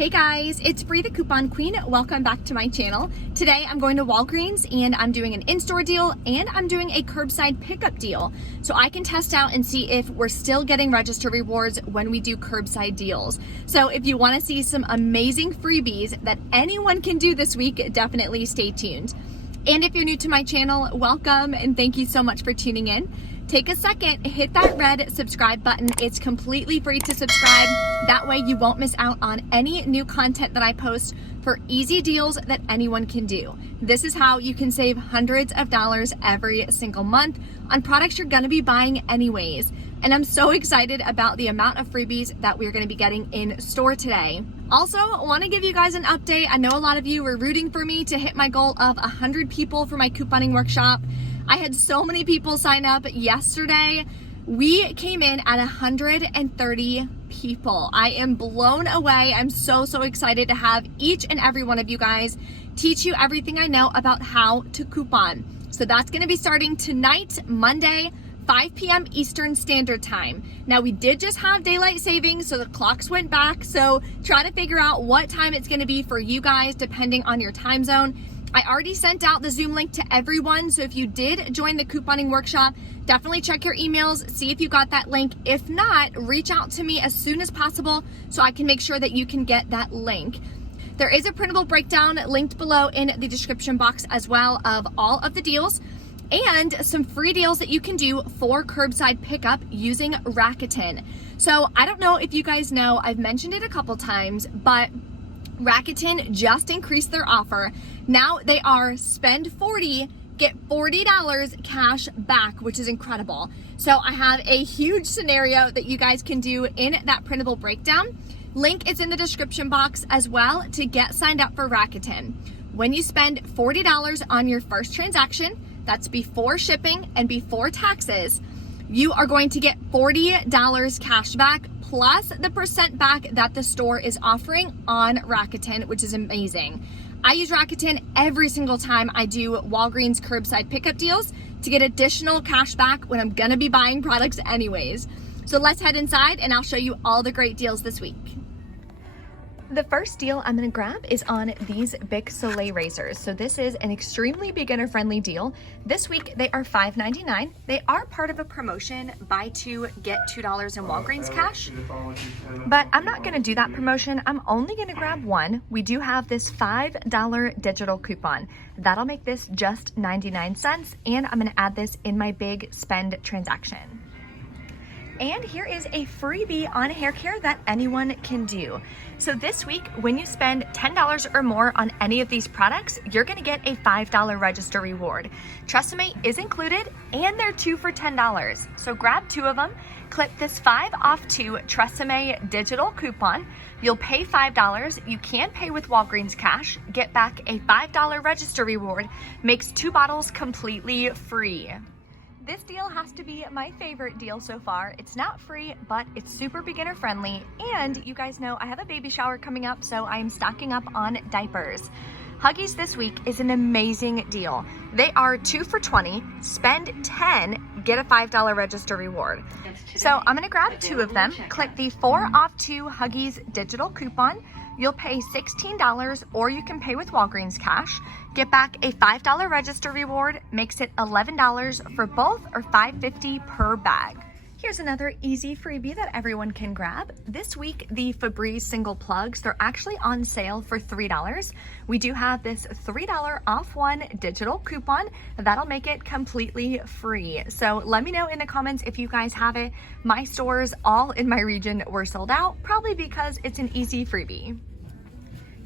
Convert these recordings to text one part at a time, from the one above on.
Hey guys, it's Bree the Coupon Queen. Welcome back to my channel. Today I'm going to Walgreens and I'm doing an in-store deal and I'm doing a curbside pickup deal. So I can test out and see if we're still getting register rewards when we do curbside deals. So if you want to see some amazing freebies that anyone can do this week, definitely stay tuned. And if you're new to my channel, welcome and thank you so much for tuning in. Take a second, hit that red subscribe button. It's completely free to subscribe. That way you won't miss out on any new content that I post for easy deals that anyone can do. This is how you can save hundreds of dollars every single month on products you're gonna be buying anyways. And I'm so excited about the amount of freebies that we're gonna be getting in store today. Also, I wanna give you guys an update. I know a lot of you were rooting for me to hit my goal of 100 people for my couponing workshop. I had so many people sign up yesterday. We came in at 130 people. I am blown away. I'm so excited to have each and every one of you guys teach you everything I know about how to coupon. So that's gonna be starting tonight, Monday, 5 p.m. Eastern Standard Time. Now we did just have daylight savings, so the clocks went back. So try to figure out what time it's gonna be for you guys depending on your time zone. I already sent out the Zoom link to everyone, so if you did join the couponing workshop, definitely check your emails, see if you got that link. If not, reach out to me as soon as possible so I can make sure that you can get that link. There is a printable breakdown linked below in the description box as well of all of the deals and some free deals that you can do for curbside pickup using Rakuten. So I don't know if you guys know, I've mentioned it a couple times, but Rakuten just increased their offer. Now they are spend 40, get $40 cash back, which is incredible. So I have a huge scenario that you guys can do in that printable breakdown. Link is in the description box as well to get signed up for Rakuten. When you spend $40 on your first transaction, that's before shipping and before taxes, you are going to get $40 cash back plus the percent back that the store is offering on Rakuten, which is amazing. I use Rakuten every single time I do Walgreens curbside pickup deals to get additional cash back when I'm gonna be buying products anyways. So let's head inside and I'll show you all the great deals this week. The first deal I'm gonna grab is on these Bic Soleil razors. So this is an extremely beginner-friendly deal. This week, they are $5.99. They are part of a promotion, buy two, get $2 in Walgreens cash. But I'm not gonna do that promotion. I'm only gonna grab one. We do have this $5 digital coupon. That'll make this just 99 cents, and I'm gonna add this in my big spend transaction. And here is a freebie on hair care that anyone can do. So this week, when you spend $10 or more on any of these products, you're gonna get a $5 register reward. Tresemme is included and they're 2 for $10. So grab 2 of them, click this 5 off 2 Tresemme digital coupon. You'll pay $5. You can pay with Walgreens cash, get back a $5 register reward, makes 2 bottles completely free. This deal has to be my favorite deal so far. It's not free, but it's super beginner friendly. And you guys know I have a baby shower coming up, so I'm stocking up on diapers. Huggies this week is an amazing deal. They are 2 for $20, spend 10, get a $5 register reward. So I'm gonna grab 2 of them, click the 4 off 2 Huggies digital coupon. You'll pay $16 or you can pay with Walgreens cash. Get back a $5 register reward, makes it $11 for both or $5.50 per bag. Here's another easy freebie that everyone can grab. This week, the Febreze single plugs, they're actually on sale for $3. We do have this $3 off 1 digital coupon. That'll make it completely free. So let me know in the comments if you guys have it. My stores all in my region were sold out, probably because it's an easy freebie.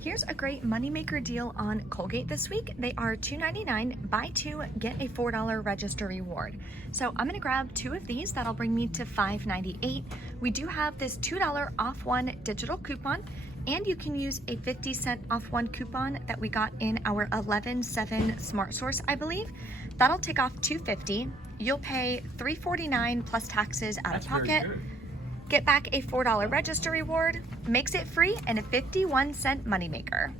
Here's a great moneymaker deal on Colgate this week. They are $2.99, buy 2, get a $4 register reward. So I'm gonna grab 2 of these, that'll bring me to $5.98. We do have this $2 off 1 digital coupon, and you can use a 50-cent off 1 coupon that we got in our 11/7 Smart Source, I believe. That'll take off $2.50. You'll pay $3.49 plus taxes out of pocket. Get back a $4 register reward, makes it free and a 51-cent moneymaker.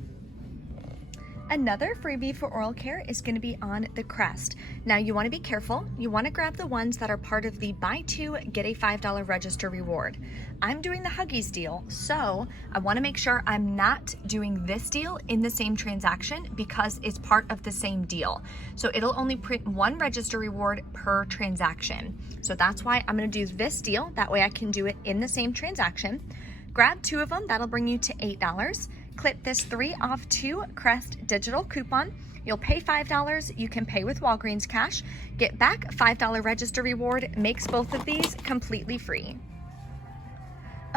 Another freebie for oral care is going to be on the Crest. Now you want to be careful. You want to grab the ones that are part of the buy two, get a $5 register reward. I'm doing the Huggies deal, so I want to make sure I'm not doing this deal in the same transaction because it's part of the same deal. So it'll only print one register reward per transaction. So that's why I'm going to do this deal. That way I can do it in the same transaction. Grab two of them, that'll bring you to $8. Clip this 3 off 2 Crest digital coupon. You'll pay $5. You can pay with Walgreens cash. Get back $5 register reward. Makes both of these completely free.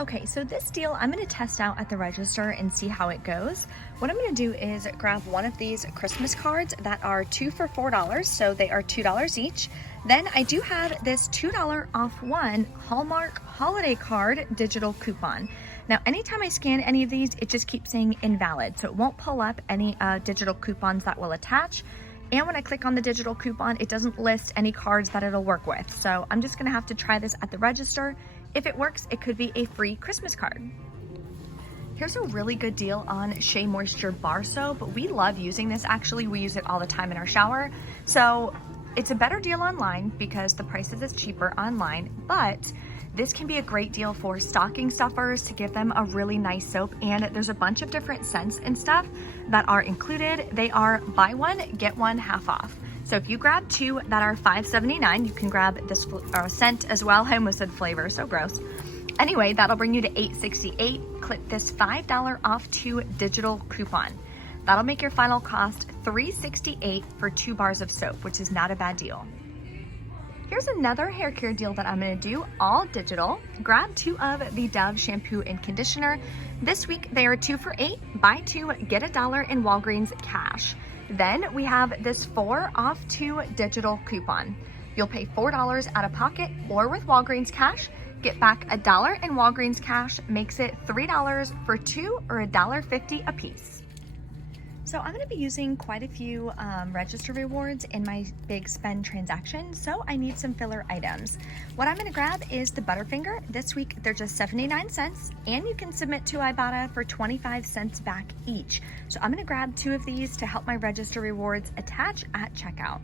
Okay, so this deal I'm going to test out at the register and see how it goes. What I'm going to do is grab one of these Christmas cards that are 2 for $4, so they are $2 each. Then I do have this $2 off 1 Hallmark holiday card digital coupon. Now, anytime I scan any of these, it just keeps saying invalid, so it won't pull up any digital coupons that will attach. And when I click on the digital coupon, it doesn't list any cards that it'll work with. So I'm just gonna have to try this at the register. If it works, it could be a free Christmas card. Here's a really good deal on Shea Moisture Bar Soap. We love using this, actually. We use it all the time in our shower. So it's a better deal online because the price is cheaper online, but this can be a great deal for stocking stuffers to give them a really nice soap. And there's a bunch of different scents and stuff that are included. They are buy one, get one half off. So if you grab two that are $5.79, you can grab this scent as well. I almost said flavor, so gross. Anyway, that'll bring you to $8.68. Clip this $5 off 2 digital coupon. That'll make your final cost $3.68 for 2 bars of soap, which is not a bad deal. Here's another hair care deal that I'm going to do, all digital. Grab 2 of the Dove shampoo and conditioner. This week they are 2 for $8. Buy 2, get $1 in Walgreens cash. Then we have this 4 off 2 digital coupon. You'll pay $4 out of pocket or with Walgreens cash. Get back $1 in Walgreens cash, makes it $3 for 2 or $1.50 a piece. So I'm going to be using quite a few register rewards in my big spend transaction, so I need some filler items. What I'm going to grab is the Butterfinger. This week they're just 79 cents, and you can submit to Ibotta for 25 cents back each. So I'm going to grab 2 of these to help my register rewards attach at checkout.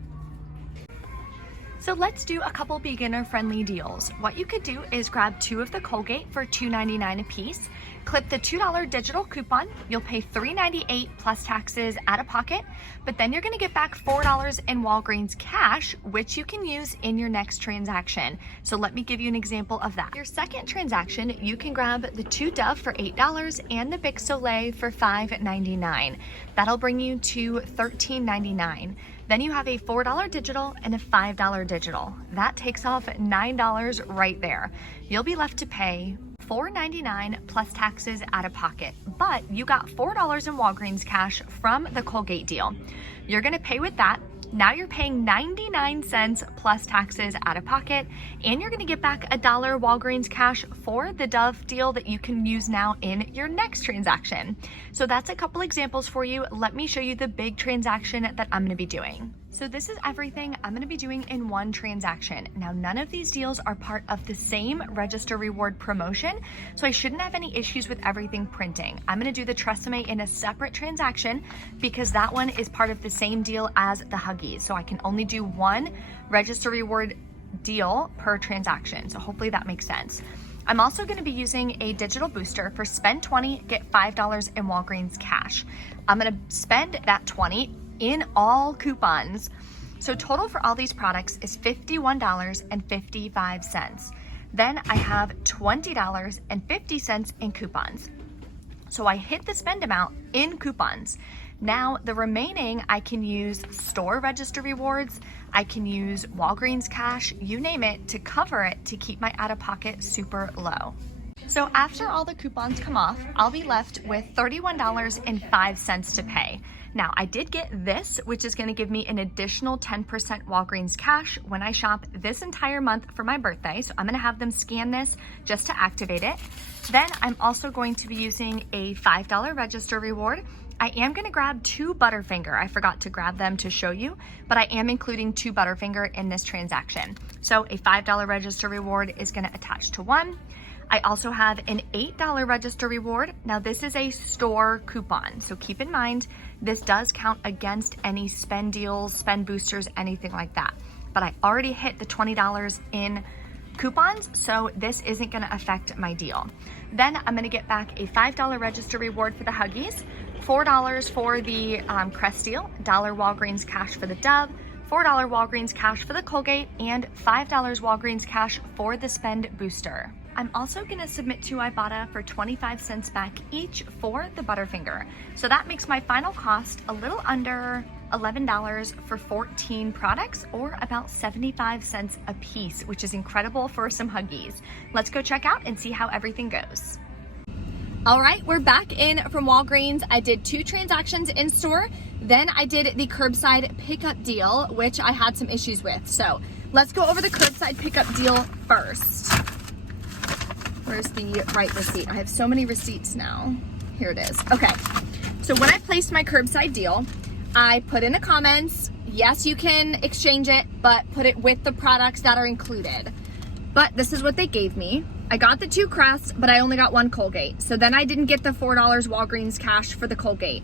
So let's do a couple beginner-friendly deals. What you could do is grab 2 of the Colgate for $2.99 a piece. Clip the $2 digital coupon. You'll pay $3.98 plus taxes out of pocket, but then you're gonna get back $4 in Walgreens cash, which you can use in your next transaction. So let me give you an example of that. Your second transaction, you can grab the 2 Dove for $8 and the Big Soleil for $5.99. That'll bring you to $13.99. Then you have a $4 digital and a $5 digital. That takes off $9 right there. You'll be left to pay $4.99 plus taxes out of pocket, but you got $4 in Walgreens cash from the Colgate deal. You're gonna pay with that. Now you're paying 99 cents plus taxes out of pocket, and you're gonna get back $1 Walgreens cash for the Dove deal that you can use now in your next transaction. So that's a couple examples for you. Let me show you the big transaction that I'm gonna be doing. So this is everything I'm gonna be doing in one transaction. Now, none of these deals are part of the same register reward promotion, so I shouldn't have any issues with everything printing. I'm gonna do the Tresemme in a separate transaction because that one is part of the same deal as the Huggies. So I can only do one register reward deal per transaction. So hopefully that makes sense. I'm also gonna be using a digital booster for spend 20, get $5 in Walgreens cash. I'm gonna spend that 20 in all coupons. So total for all these products is $51.55. Then I have $20.50 in coupons. So I hit the spend amount in coupons. Now the remaining I can use store register rewards, I can use Walgreens cash, you name it, to cover it to keep my out-of-pocket super low. So after all the coupons come off, I'll be left with $31.05 to pay. Now, I did get this, which is gonna give me an additional 10% Walgreens cash when I shop this entire month for my birthday. So I'm gonna have them scan this just to activate it. Then I'm also going to be using a $5 register reward. I am gonna grab 2 Butterfinger. I forgot to grab them to show you, but I am including 2 Butterfinger in this transaction. So a $5 register reward is gonna attach to one. I also have an $8 register reward. Now this is a store coupon, so keep in mind, this does count against any spend deals, spend boosters, anything like that. But I already hit the $20 in coupons, so this isn't gonna affect my deal. Then I'm gonna get back a $5 register reward for the Huggies, $4 for the Crest deal, $1 Walgreens cash for the Dove, $4 Walgreens cash for the Colgate, and $5 Walgreens cash for the spend booster. I'm also gonna submit to Ibotta for 25 cents back each for the Butterfinger. So that makes my final cost a little under $11 for 14 products, or about 75 cents a piece, which is incredible for some Huggies. Let's go check out and see how everything goes. All right, we're back in from Walgreens. I did 2 transactions in store. Then I did the curbside pickup deal, which I had some issues with. So let's go over the curbside pickup deal first. Where's the right receipt? I have so many receipts now. Here it is. Okay, so when I placed my curbside deal, I put in the comments, yes, you can exchange it, but put it with the products that are included. But this is what they gave me. I got the 2 Crest, but I only got 1 Colgate. So then I didn't get the $4 Walgreens cash for the Colgate.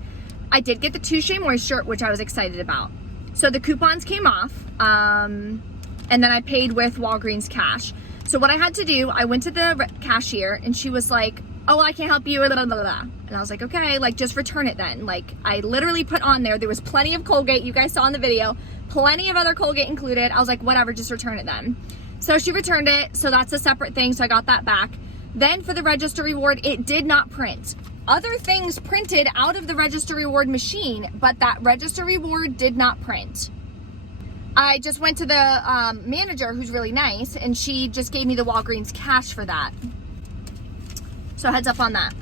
I did get the 2 Shea Moisture, which I was excited about. So the coupons came off, and then I paid with Walgreens cash. So what I had to do, I went to the cashier and she was like, oh, well, I can't help you, blah, blah, blah, blah. And I was like, okay, like just return it then. Like I literally put on there was plenty of Colgate, you guys saw in the video, plenty of other Colgate included. I was like, whatever, just return it then. So she returned it, so that's a separate thing, so I got that back. Then for the register reward, it did not print. Other things printed out of the register reward machine, but that register reward did not print. I just went to the manager, who's really nice, and she just gave me the Walgreens cash for that. So heads up on that.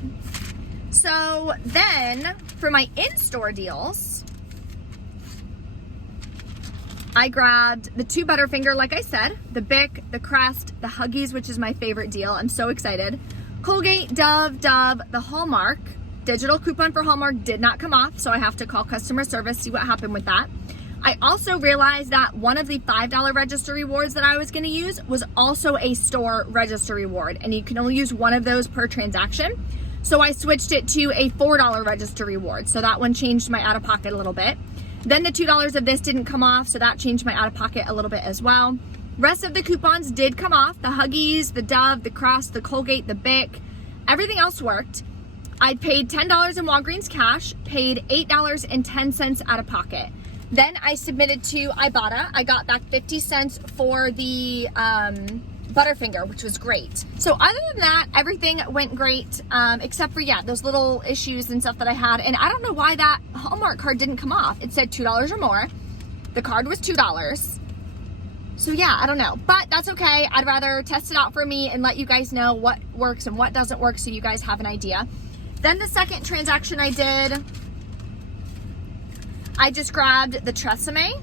So then for my in-store deals, I grabbed the 2 Butterfinger, like I said, the Bic, the Crest, the Huggies, which is my favorite deal. I'm so excited. Colgate, Dove, the Hallmark. Digital coupon for Hallmark did not come off, so I have to call customer service, see what happened with that. I also realized that one of the $5 register rewards that I was gonna use was also a store register reward, and you can only use one of those per transaction. So I switched it to a $4 register reward. So that one changed my out-of-pocket a little bit. Then the $2 of this didn't come off, so that changed my out-of-pocket a little bit as well. Rest of the coupons did come off. The Huggies, the Dove, the Crest, the Colgate, the Bic, everything else worked. I paid $10 in Walgreens cash, paid $8.10 out of pocket. Then I submitted to Ibotta. I got back 50 cents for the Butterfinger, which was great. So other than that, everything went great, except for, yeah, those little issues and stuff that I had. And I don't know why that Hallmark card didn't come off. It said $2 or more. The card was $2. So yeah, I don't know, but that's okay. I'd rather test it out for me and let you guys know what works and what doesn't work so you guys have an idea. Then the second transaction I did, I just grabbed the Tresemme.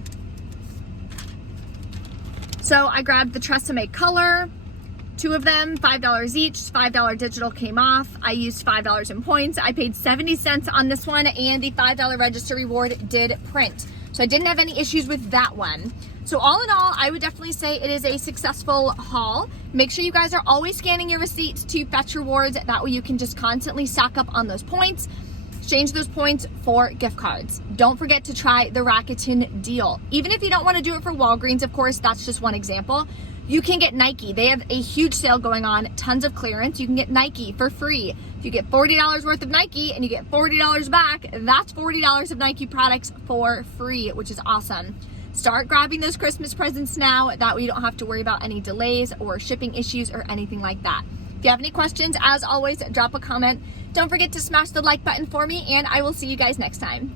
So I grabbed the Tresemme Color, 2 of them, $5 each, $5 digital came off. I used $5 in points. I paid 70 cents on this one, and the $5 register reward did print. So I didn't have any issues with that one. So all in all, I would definitely say it is a successful haul. Make sure you guys are always scanning your receipts to fetch rewards. That way you can just constantly stack up on those points. Exchange those points for gift cards. Don't forget to try the Rakuten deal. Even if you don't want to do it for Walgreens, of course, that's just one example. You can get Nike. They have a huge sale going on, tons of clearance. You can get Nike for free. If you get $40 worth of Nike and you get $40 back, that's $40 of Nike products for free, which is awesome. Start grabbing those Christmas presents now. That way you don't have to worry about any delays or shipping issues or anything like that. If you have any questions, as always, drop a comment. Don't forget to smash the like button for me, and I will see you guys next time.